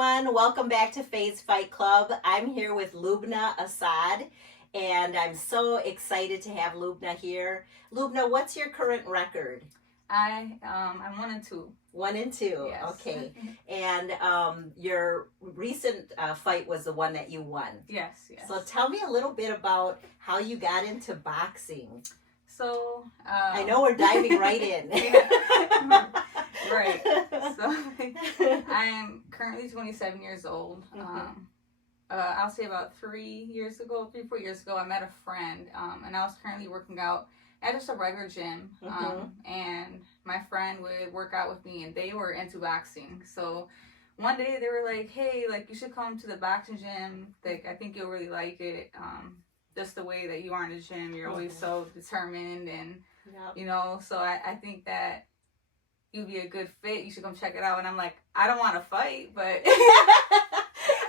everyone. Welcome back to Faye's Fight Club. I'm here with Lubna Assad, and I'm so excited to have Lubna here. Lubna, what's your current record? I'm 1-2. 1-2. Yes. Okay. And your recent fight was the one that you won. Yes. So tell me a little bit about how you got into boxing. So I know we're diving right in. Right. So I'm currently 27 years old. I'll say about 3-4 years ago, I met a friend, and I was currently working out at just a regular gym. And my friend would work out with me, and they were into boxing. So one day they were like, "Hey, like you should come to the boxing gym. Like I think you'll really like it. Just the way that you are in the gym, you're always so determined, and you know. So I think that you'd be a good fit. You should come check it out." And I'm like, I don't want to fight, but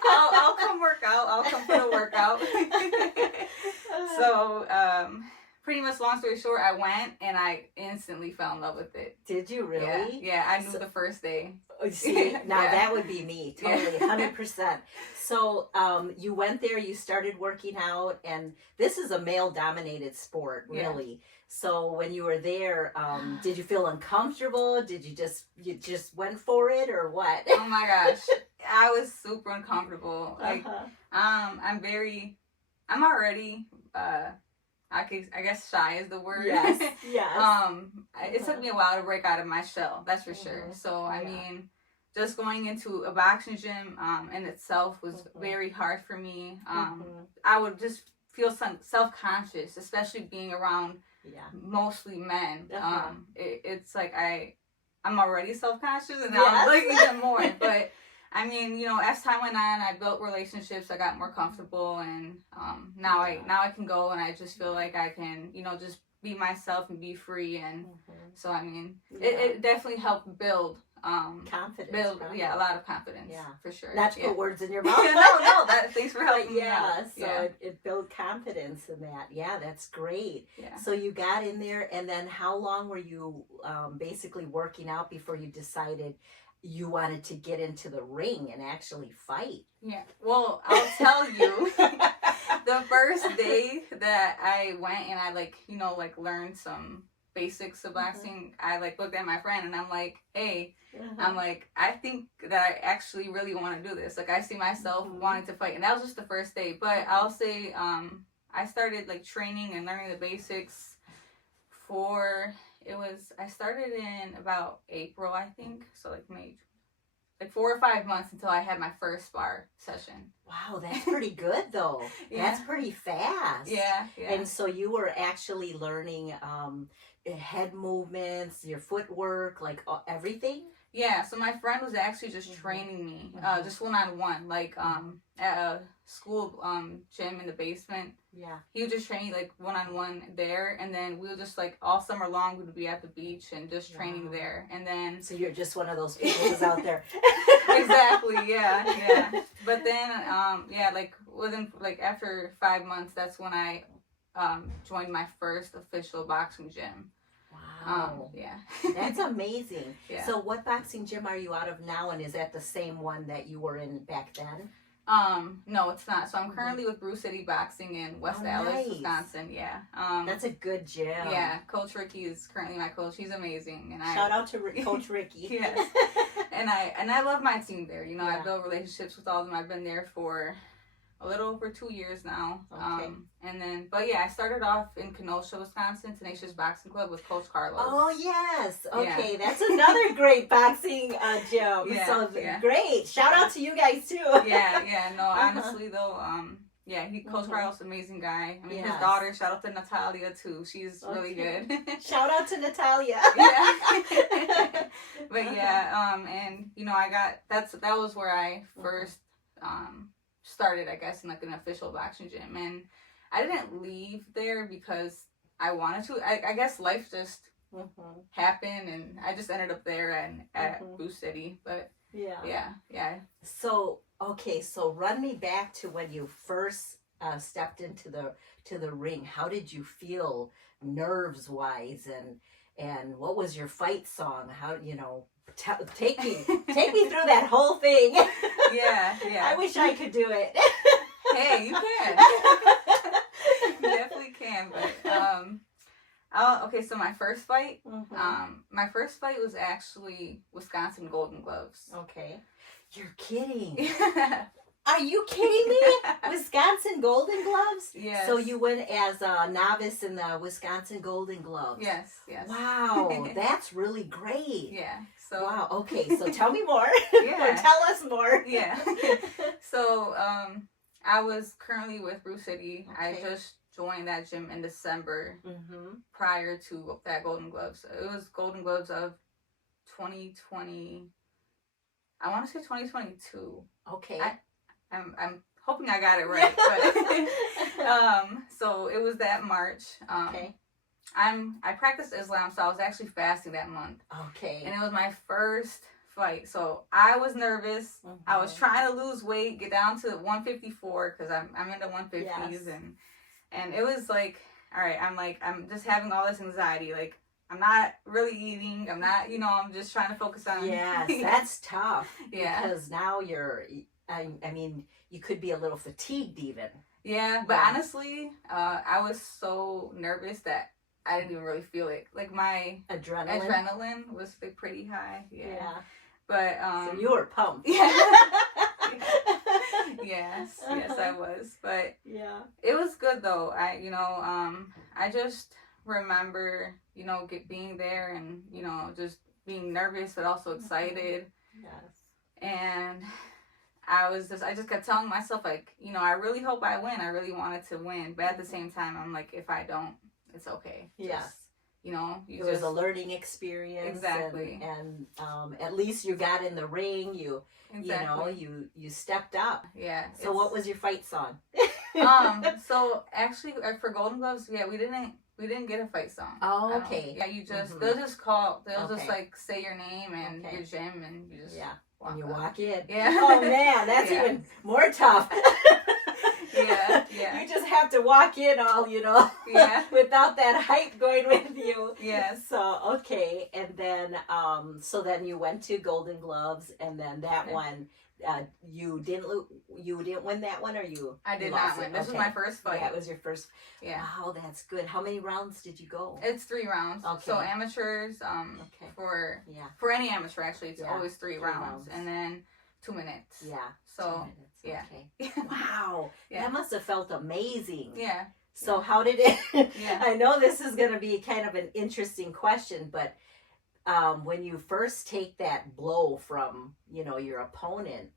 I'll come work out. I'll come for the workout. So pretty much, long story short, I went and I instantly fell in love with it. Did you really? Yeah, I knew the first day. See, now that would be me, totally, 100%. So you went there, you started working out, and this is a male-dominated sport, really. Yeah. So when you were there, did you feel uncomfortable? Did you just went for it, or what? Oh my gosh, I was super uncomfortable. Like, I'm already, I guess shy is the word. Yes. It took me a while to break out of my shell, that's for sure. So, I mean, just going into a boxing gym in itself was very hard for me. I would just feel self-conscious, especially being around mostly men. It's like I'm already self-conscious, and now I'm like even more. But I mean, you know, as time went on, I built relationships. I got more comfortable, and now I can go, and I just feel like I can, you know, just be myself and be free. And so I mean, it definitely helped build confidence. A lot of confidence. Yeah, for sure. Not to put words in your mouth. No. Thanks for helping me out. So it built confidence in that. Yeah, that's great. Yeah. So you got in there, and then how long were you basically working out before you decided you wanted to get into the ring and actually fight? Yeah. Well, I'll tell you, the first day that I went and I learned some basics of boxing, I looked at my friend and I'm like, hey, I'm like, I think that I actually really want to do this. Like, I see myself wanting to fight. And that was just the first day. But I'll say I started training and learning the basics I started in about April, I think. So May, 4 or 5 months until I had my first spar session. Wow, that's pretty good though. That's pretty fast. Yeah. And so you were actually learning head movements, your footwork, everything? Yeah, so my friend was actually just training me, just one-on-one, at a school gym in the basement. Yeah. He would just train me one-on-one there, and then we would just all summer long we would be at the beach and just training there. And then so you're just one of those people who's out there. Exactly, yeah. But then within after 5 months, that's when I joined my first official boxing gym. Wow. That's amazing. Yeah. So what boxing gym are you out of now, and is that the same one that you were in back then? No, it's not. So I'm currently with Bruce City Boxing in West Allis, Wisconsin. Yeah. That's a good gym. Yeah. Coach Ricky is currently my coach. He's amazing. And shout out to Coach Ricky. Yes. And I love my team there. You know, I built relationships with all of them. I've been there for a little over 2 years now. Okay. I started off in Kenosha, Wisconsin, Tenacious Boxing Club with Coach Carlos. Oh, yes. Okay, that's another great boxing gym. Great. Shout out to you guys, too. No, honestly, though, Coach Carlos, amazing guy. I mean, his daughter, shout out to Natalia, too. She's really good. Shout out to Natalia. But, and, you know, that was where I first started, I guess, in an official boxing gym. And I didn't leave there because I wanted to. I guess life just happened, and I just ended up there and at Bruce City. But yeah. So run me back to when you first stepped into the ring. How did you feel nerves wise, and what was your fight song? How, take me through that whole thing. Yeah. I wish I could do it. Hey, you can. You definitely can. But okay. So my first fight, was actually Wisconsin Golden Gloves. Okay, you're kidding. Yeah. Are you kidding me? Wisconsin Golden Gloves? Yes. So you went as a novice in the Wisconsin Golden Gloves? Yes. Wow, that's really great. Yeah. So. Wow, okay, so tell me more. Yeah. Or tell us more. Yeah. So, I was currently with Brew City. Okay. I just joined that gym in December prior to that Golden Gloves. It was Golden Gloves of 2020. I want to say 2022. Okay. I'm hoping I got it right, but so it was that March. Okay. I practiced Islam, so I was actually fasting that month. Okay. And it was my first fight, so I was nervous. I was trying to lose weight, get down to 154 because I'm in the 150s, yes. and it was like, all right, I'm just having all this anxiety, like I'm not really eating. I'm not, I'm just trying to focus on. Yes, that's tough. Yeah. Because now I mean, you could be a little fatigued even. Yeah, but honestly, I was so nervous that I didn't even really feel it. Like my adrenaline was like pretty high. Yeah. But so you were pumped. Yeah. Yes, I was. But yeah, it was good though. I just remember, being there and, just being nervous but also excited. Yes. And I just kept telling myself, like, I really hope I win. I really wanted to win. But at the same time, I'm like, if I don't, it's okay. Yes. It was a learning experience. Exactly. And at least you got in the ring. You stepped up. Yeah. So what was your fight song? So actually for Golden Gloves, yeah, we didn't get a fight song. Oh, okay. Yeah, you just they'll just like say your name and your gym and you just and you walk in. Yeah. Oh man, that's even more tough. Yeah. You just have to walk in all, without that hype going with you. Yeah. So, okay. And then, so then you went to Golden Gloves, and then that one, you didn't win that one, or you? I did not win. This was my first fight. That was your first. Yeah. Wow, that's good. How many rounds did you go? It's 3 rounds. Okay. So amateurs, for any amateur actually, it's always 3 rounds, and then 2 minutes. Yeah. So 2 minutes. yeah. Okay. Wow. Yeah. That must have felt amazing. Yeah. So how did it? Yeah. I know this is going to be kind of an interesting question, but when you first take that blow from your opponent,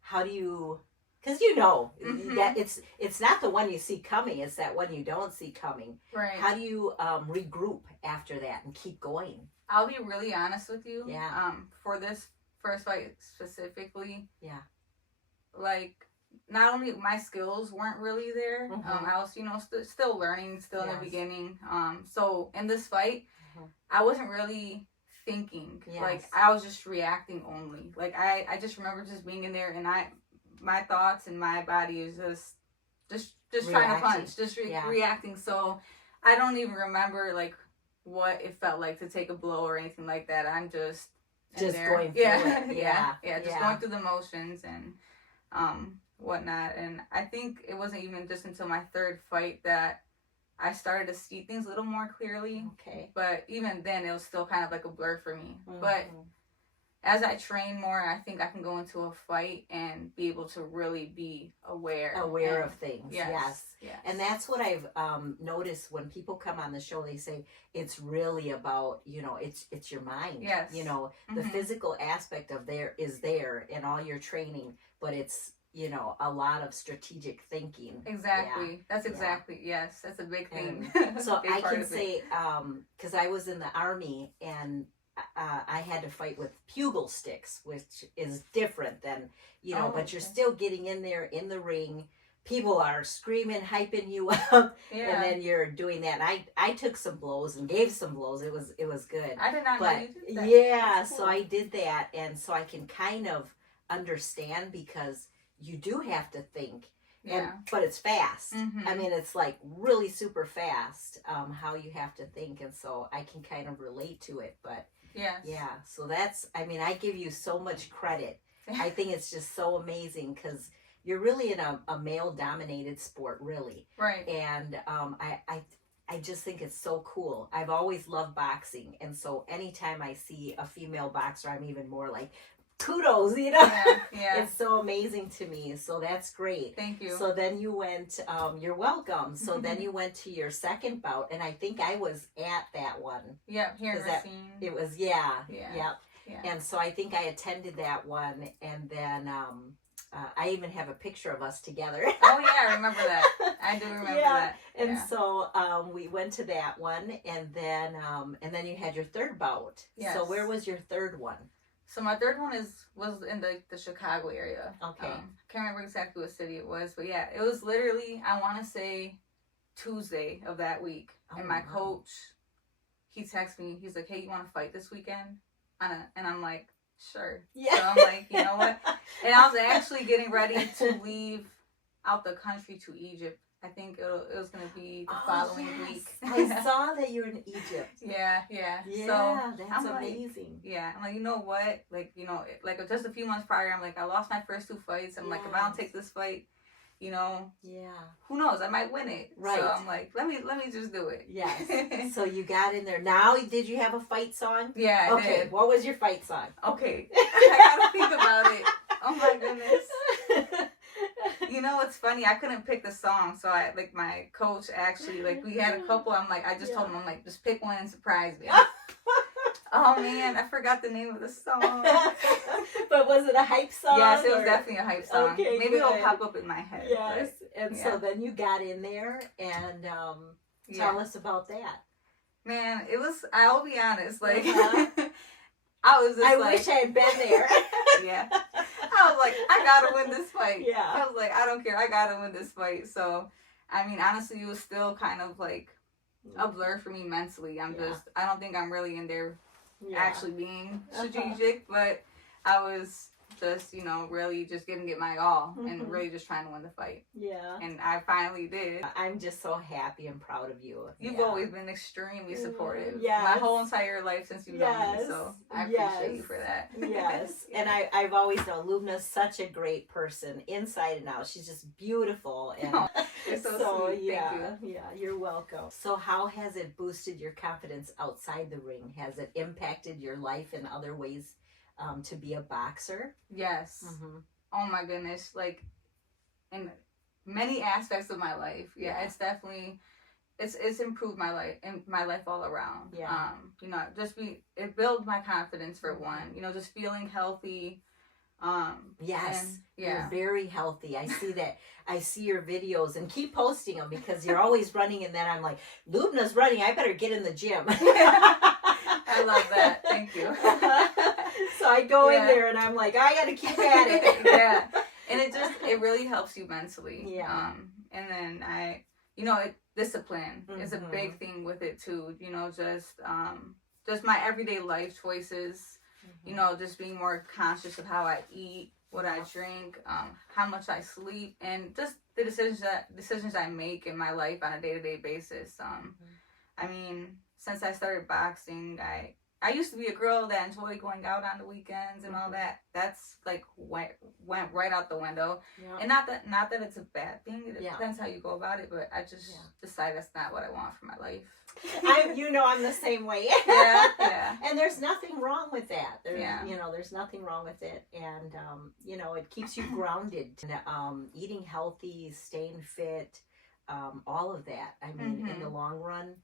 how do you? Because that it's not the one you see coming; it's that one you don't see coming. Right. How do you regroup after that and keep going? I'll be really honest with you. Yeah. For this first fight specifically. Yeah. Like, not only my skills weren't really there. I was, still learning, still in the beginning. So in this fight, I wasn't really thinking. Yes. Like, I was just reacting only. Like, I just remember just being in there, and my thoughts and my body is just trying to punch, just reacting. So I don't even remember like what it felt like to take a blow or anything like that. I'm just going through it. Just going through the motions and whatnot. And I think it wasn't even just until my 3rd fight that I started to see things a little more clearly. Okay. But even then, it was still kind of like a blur for me. But as I train more, I think I can go into a fight and be able to really be aware of things. Yes. And that's what I've noticed when people come on the show. They say it's really about it's your mind. Yes. The physical aspect of is there in all your training, but it's a lot of strategic thinking. Exactly. That's exactly yes. That's a big thing. So I can say because I was in the Army and I had to fight with pugil sticks, which is different than, but you're still getting in there in the ring. People are screaming, hyping you up, and then you're doing that. And I took some blows and gave some blows. It was good. I did not know you did that. Yeah, cool. So I did that, and so I can kind of understand because you do have to think. but it's fast. I mean, it's like really super fast, how you have to think. And so I can kind of relate to it, but yeah. So that's, I mean, I give you so much credit. I think it's just so amazing because you're really in a male-dominated sport, really. Right. And I just think it's so cool. I've always loved boxing. And so anytime I see a female boxer, I'm even more like, kudos, you know? Yeah. It's so amazing to me. So that's great. Thank you. So then you went, you're welcome. So then you went to your second bout. And I think I was at that one. Yep, here in Racine. It was, yep. And so I think I attended that one. And then I even have a picture of us together. Oh, yeah, I remember that. I do remember that. And so we went to that one. And then you had your third bout. Yes. So where was your third one? So my third one was in the Chicago area. Okay. Can't remember exactly what city it was, but yeah, it was literally, I want to say, Tuesday of that week. And my coach, he texted me. He's like, "Hey, you want to fight this weekend?" And I'm like, "Sure." Yeah. So I'm like, you know what? And I was actually getting ready to leave out the country to Egypt. I think it was going to be the following week. I saw that you're in Egypt. Yeah. So that's I'm amazing. I'm like, you know what? Like, you know, like just a few months prior, I'm like, I lost my first 2 fights. I'm like, if I don't take this fight, you know, who knows? I might win it. Right. So I'm like, let me just do it. Yes. So you got in there. Now, did you have a fight song? Yeah, I Okay. did. What was your fight song? Okay. I gotta think about it. Oh my goodness. You know, it's funny. I couldn't pick the song, so my coach actually, we had a couple. I'm like, I just told him, I'm like, just pick one and surprise me. Oh man, I forgot the name of the song. But was it a hype song? Yes, it was definitely a hype song. Okay, maybe it'll pop up in my head. Yes, and so then you got in there, and tell us about that. Man, it was. I'll be honest, I was just I wish I had been there. Yeah. I was like, I gotta win this fight. Yeah. I was like, I don't care. I gotta win this fight. So, I mean, honestly, it was still kind of like a blur for me mentally. I don't think I'm really in there actually being strategic, but I was just, you know, really just giving it my all and really just trying to win the fight. Yeah. And I finally did. I'm just so happy and proud of you. You've always been extremely supportive. Yes. My whole entire life since you've known me, so I appreciate you for that. Yes. And I've always known Lubna's such a great person, inside and out. She's just beautiful. And you're so sweet. Thank you. Yeah, you're welcome. So how has it boosted your confidence outside the ring? Has it impacted your life in other ways? To be a boxer? Yes. Oh my goodness. Like, in many aspects of my life. It's definitely, it's improved my life and my life all around. You know, it builds my confidence for one, you know, just feeling healthy. Yes. You're very healthy. I see that. I see your videos and keep posting them because you're always running, and then I'm like, Lubna's running. I better get in the gym. I love that. Thank you. So I go in there and I'm like, I got to keep at it. And it really helps you mentally. And then discipline is a big thing with it too. You know, just my everyday life choices. You know, just being more conscious of how I eat, what I drink, how much I sleep, and just the decisions I make in my life on a day-to-day basis. I mean, since I started boxing, I used to be a girl that enjoyed going out on the weekends and all that. That's like went right out the window. And not that it's a bad thing. It depends how you go about it, but I just decided that's not what I want for my life. I'm the same way. And there's nothing wrong with that. There's nothing wrong with it. And it keeps you grounded. Eating healthy, staying fit, all of that. I mean, in the long run,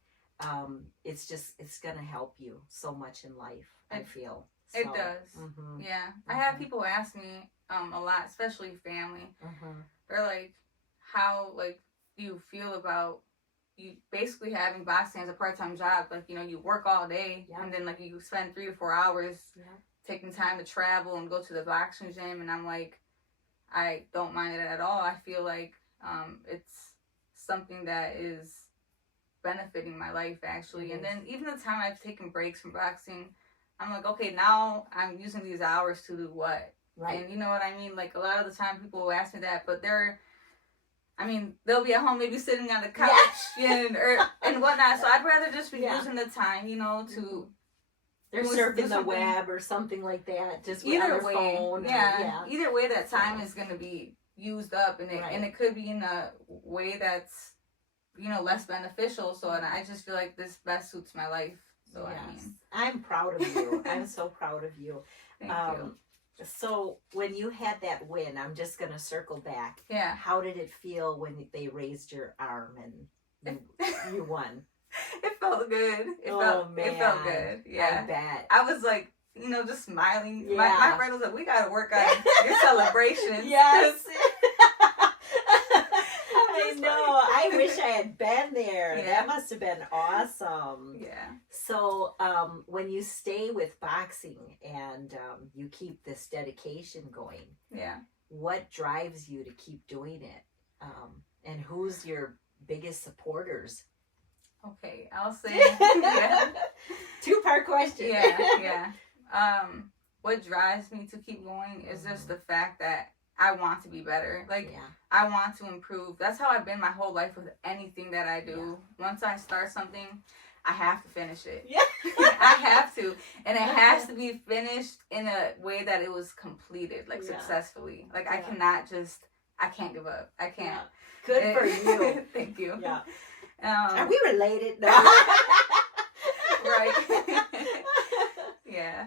it's gonna help you so much in life. I feel it does. I have people ask me a lot, especially family. They're like, how do you feel about you basically having boxing as a part-time job? Like, you know, you work all day and then you spend 3 to 4 hours taking time to travel and go to the boxing gym. And I'm like, I don't mind it at all. I feel like it's something that is benefiting my life actually. And then even the time I've taken breaks from boxing, I'm like, okay, now I'm using these hours to do what? And you know what I mean? Like, a lot of the time people will ask me that, but they're I mean, they'll be at home, maybe sitting on the couch and whatnot. So I'd rather just be using the time, you know, to. They're surfing the web or something like that, just with either their way, phone. Either way, that time is going to be used up, and it could be in a way that's, you know, less beneficial. So, and I just feel like this best suits my life. So I mean, I'm proud of you. I'm so proud of you. Thank you. So when you had that win, I'm just gonna circle back. Yeah. How did it feel when they raised your arm and you won? It felt good. It felt good. Yeah. I bet. I was like, you know, just smiling. Yeah. My friend was like, we got to work on your celebration. Yes. I know. I wish I had been there. Yeah. That must have been awesome. Yeah. So when you stay with boxing and you keep this dedication going, what drives you to keep doing it? And who's your biggest supporters? Okay, I'll say 2-part question. Yeah. What drives me to keep going is just the fact that I want to be better. Like, I want to improve. That's how I've been my whole life with anything that I do. Once I start something, I have to finish it. Yeah. I have to. And it has to be finished in a way that it was completed, like successfully. Like, I can't give up. I can't. Good for you. Thank you. Yeah. Are we related? No. Right. Yeah.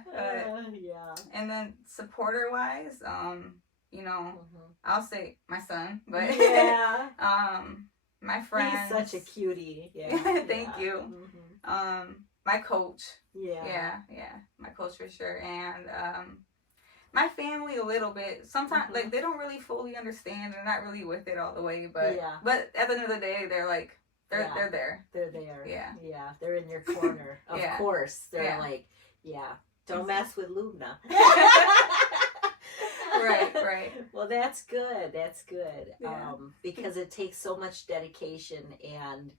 And then supporter-wise, you know, I'll say my son, but my friends. He's such a cutie. Yeah. Thank you. My coach. Yeah. My coach for sure, and my family a little bit. Sometimes like they don't really fully understand. They're not really with it all the way, but at the end of the day, they're like. They're there. They're there. Yeah. They're in your corner. Of course. They're like, don't mess with Lubna. Right. Well, that's good. Yeah. Because it takes so much dedication, and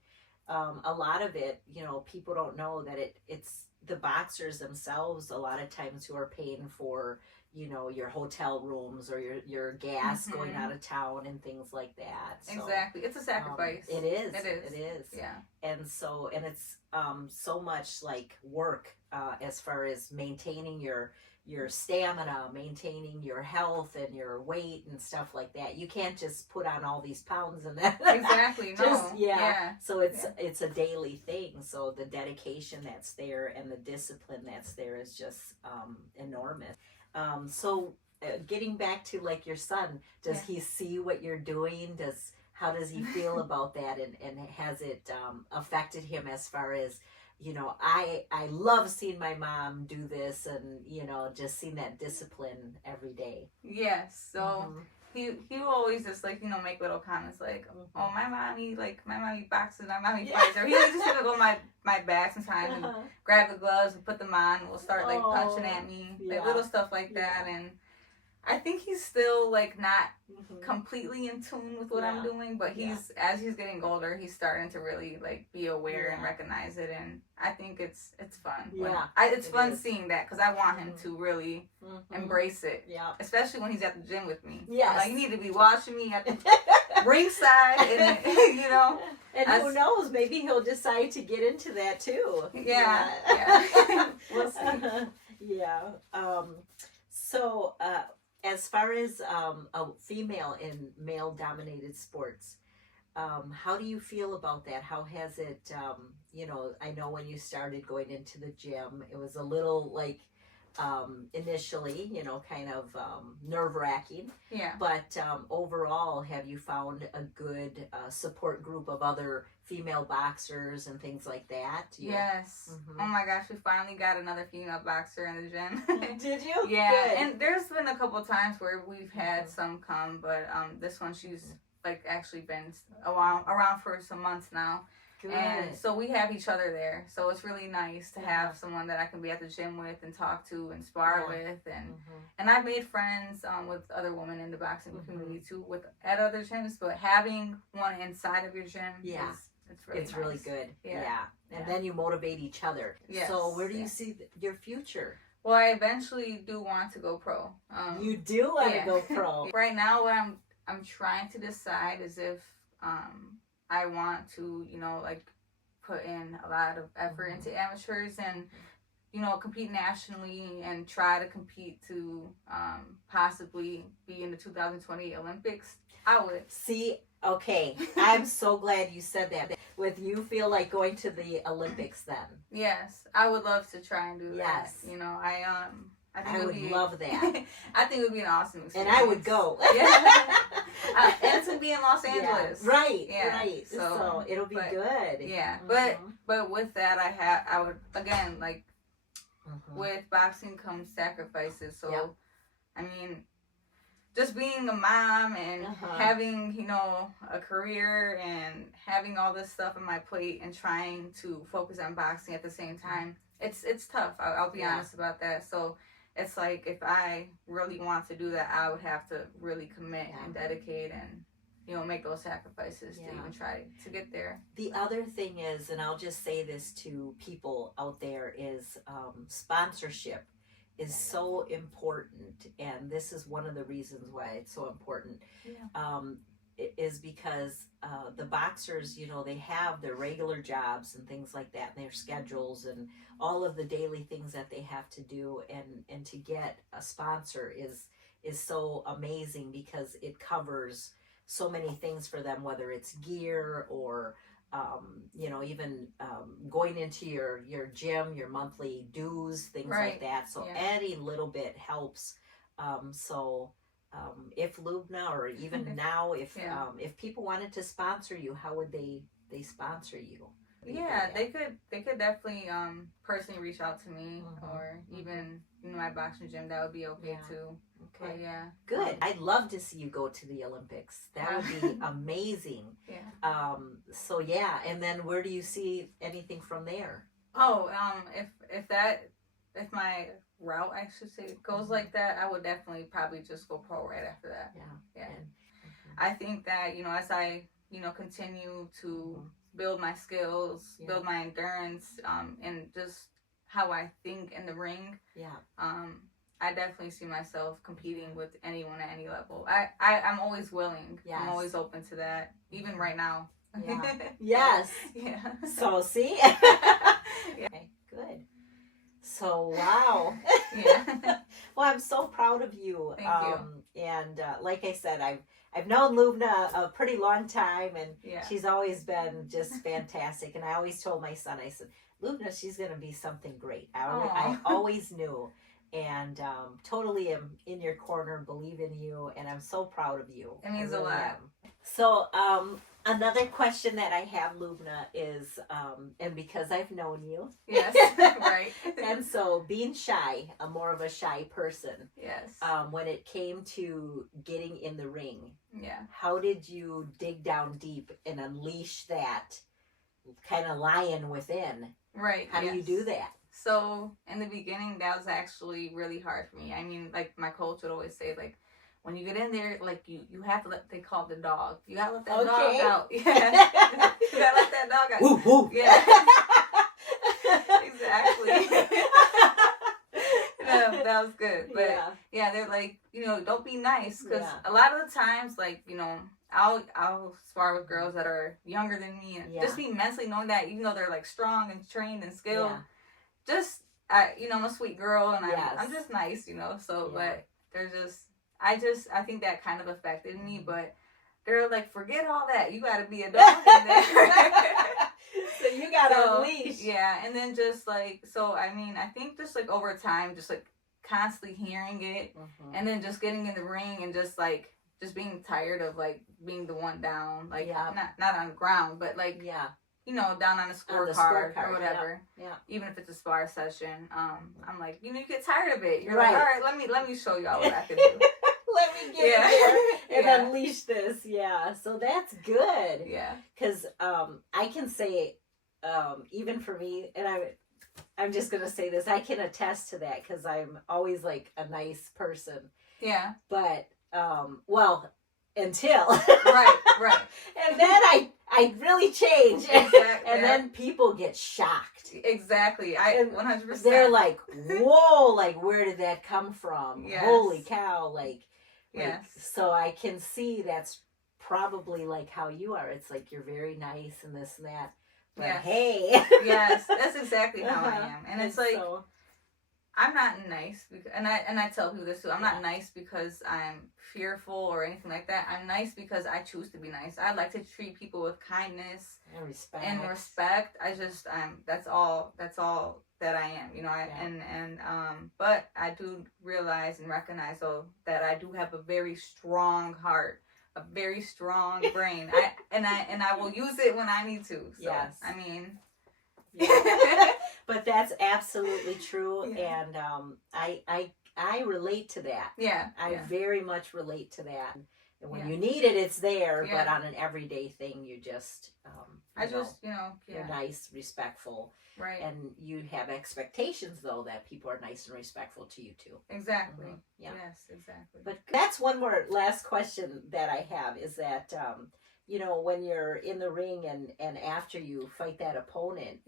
a lot of it, you know, people don't know that it's the boxers themselves a lot of times who are paying for, you know, your hotel rooms or your gas going out of town and things like that. So, exactly. It's a sacrifice. It is. Yeah. And so, and it's so much like work as far as maintaining your stamina, maintaining your health and your weight and stuff like that. You can't just put on all these pounds and that. Exactly. No. So it's a daily thing. So the dedication that's there and the discipline that's there is just enormous. So getting back to like your son, does he see what you're doing? How does he feel about that? And has it affected him as far as, you know, I love seeing my mom do this, and, you know, just seeing that discipline every day. Yes. So he will always just like, you know, make little comments like, oh, my mommy boxes, my mommy fights. Or he just gonna go my back sometimes and grab the gloves and put them on, and will start like punching at me, like little stuff like that. And I think he's still like not completely in tune with what I'm doing, but as he's getting older, he's starting to really like be aware and recognize it, and I think it's fun. It's fun seeing that, because I want him to really embrace it. Yeah, especially when he's at the gym with me. Yeah, like, you need to be watching me at the ringside, and you know. And who knows? Maybe he'll decide to get into that too. Yeah. We'll see. So, as far as a female in male-dominated sports, how do you feel about that? How has it, you know, I know when you started going into the gym, it was a little like, initially, you know, kind of nerve-wracking. Yeah. But overall, have you found a good support group of other female boxers and things like that? Yes. Oh my gosh, we finally got another female boxer in the gym. Did you? Yeah. Good. And there's been a couple times where we've had some come, but this one, she's like actually been around for some months now. Good. And so we have each other there. So it's really nice to have someone that I can be at the gym with and talk to and spar with. And I've made friends with other women in the boxing community too, at other gyms. But having one inside of your gym it's really good. Yeah. And then you motivate each other. Yes. So where do you see your future? Well, I eventually do want to go pro. You do want to go pro. Right now, what I'm trying to decide is if I want to, like put in a lot of effort into amateurs and, compete nationally and try to compete to possibly be in the 2020 Olympics. I would. See, okay, I'm so glad you said that. With you feel like going to the Olympics then? Yes, I would love to try and do that. Yes. I think I would love that. I think it would be an awesome experience. And I would go. Yeah. And to be in Los Angeles. Yeah. Right, yeah. right. So it'll be good. Yeah, Mm-hmm. but with that, I would, again, like, with boxing comes sacrifices. So, Yep. I mean, just being a mom and having, a career and having all this stuff on my plate and trying to focus on boxing at the same time, it's tough. I'll be honest about that. So it's like, if I really want to do that, I would have to really commit and dedicate and, make those sacrifices to even try to get there. The other thing is, and I'll just say this to people out there, is sponsorship is so important, and this is one of the reasons why it's so important. Is because the boxers, they have their regular jobs and things like that, and their schedules and all of the daily things that they have to do, and to get a sponsor is so amazing, because it covers so many things for them, whether it's gear or even going into your gym, your monthly dues, things like that. So any little bit helps. If Lubna, or even now, if people wanted to sponsor you, how would they sponsor you? Yeah, they could definitely personally reach out to me, or even my boxing gym. That would be okay too. Okay. But yeah. Good. I'd love to see you go to the Olympics. That would be amazing. Yeah. So yeah, and then where do you see anything from there? Oh, if my route, I should say, goes like that, I would definitely probably just go pro right after that. Yeah. I think that, as I, continue to build my skills, build my endurance, and just how I think in the ring. I definitely see myself competing with anyone at any level. I'm always willing. Yes. I'm always open to that, even right now. Yeah. Yes. Yeah. So see? Okay, good. So wow. Yeah. Well, I'm so proud of you. Thank you. And like I said, I've known Lubna a pretty long time, and she's always been just fantastic. And I always told my son, I said, Lubna, she's going to be something great. I always knew. And totally am in your corner, believe in you, and I'm so proud of you. It means a lot. So another question that I have, Lubna, is, and because I've known you. Yes, right. And so being shy, more of a shy person. Yes. When it came to getting in the ring. Yeah. How did you dig down deep and unleash that kind of lion within? Right. How do you do that? So in the beginning, that was actually really hard for me. I mean, like my coach would always say, like, when you get in there, like you have to they call it the dog. You gotta let that dog out. Yeah. You gotta let that dog out. Woo, woo. Yeah. Exactly. That was good. But yeah, they're like, don't be nice, because a lot of the times, like, I'll spar with girls that are younger than me, and just be mentally knowing that even though they're like strong and trained and skilled, just I'm a sweet girl, and I'm just nice, So, but they're just I think that kind of affected me. But they're like, forget all that. You got to be a dog in there. So you got to unleash. Yeah, and then just like, so I mean, I think just like over time, just like constantly hearing it, and then just getting in the ring and just being tired of like being the one down, like not on the ground, but like down on a scorecard or whatever. Yeah. Even if it's a spar session, I'm like, you get tired of it. You're like, all right, let me show y'all what I can do. Let me get in there and unleash this. Yeah. So that's good. Yeah. Because I can say, even for me, and I'm just gonna say this, I can attest to that, because I'm always like a nice person. Yeah. But well, until right. And then I really change. Exactly. And then people get shocked. Exactly. 100%. They're like, whoa, like, where did that come from? Yes. Holy cow, like, yes. So I can see that's probably like how you are. It's like you're very nice and this and that. But yes. hey. Yes, that's exactly how I am. And it's like, so, I'm not nice, and I tell people this too. I'm not nice because I'm fearful or anything like that. I'm nice because I choose to be nice. I like to treat people with kindness and respect. That's all that I am. You know, but I do realize and recognize that I do have a very strong heart, a very strong brain. I will use it when I need to. So, yes. I mean. Yeah. But that's absolutely true, yeah. and I relate to that. Yeah, I very much relate to that. And when yeah. you need it, it's there. Yeah. But on an everyday thing, you just you're nice, respectful, right? And you have expectations, though, that people are nice and respectful to you too. Exactly. Mm-hmm. Yeah. Yes, exactly. But that's one more last question that I have is that. You know, when you're in the ring and after you fight that opponent,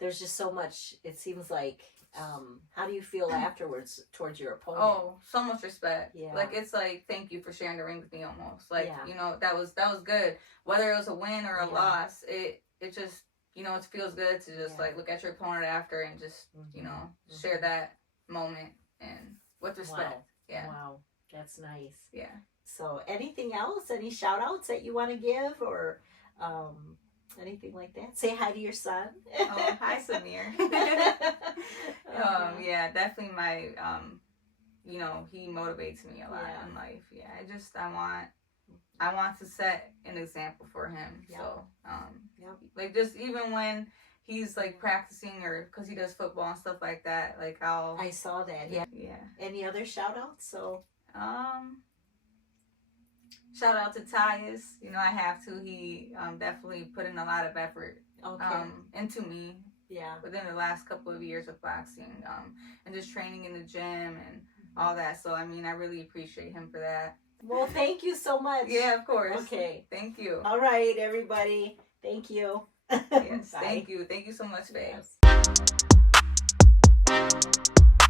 there's just so much, it seems like, how do you feel afterwards towards your opponent? Oh, so much respect. Yeah. Like, it's like, thank you for sharing the ring with me almost. Like, you know, that was good. Whether it was a win or a loss, it just, you know, it feels good to just, like, look at your opponent after and just, you know, share that moment and with respect. Wow. Yeah. Wow. That's nice. Yeah. So anything else? Any shout outs that you want to give or anything like that? Say hi to your son. Oh, hi, Samir. Yeah, definitely my, you know, he motivates me a lot in life. Yeah, I want to set an example for him. Yep. So, like just even when he's like practicing or because he does football and stuff like that, like I saw that. Yeah. Yeah. Any other shout outs? So, shout out to Tyus. You know, I have to. He definitely put in a lot of effort into me. Yeah. Within the last couple of years of boxing, and just training in the gym and all that. So I mean, I really appreciate him for that. Well, thank you so much. Yeah, of course. Okay. Thank you. All right, everybody. Thank you. Yes. Thank you. Thank you so much, Faye. Yes.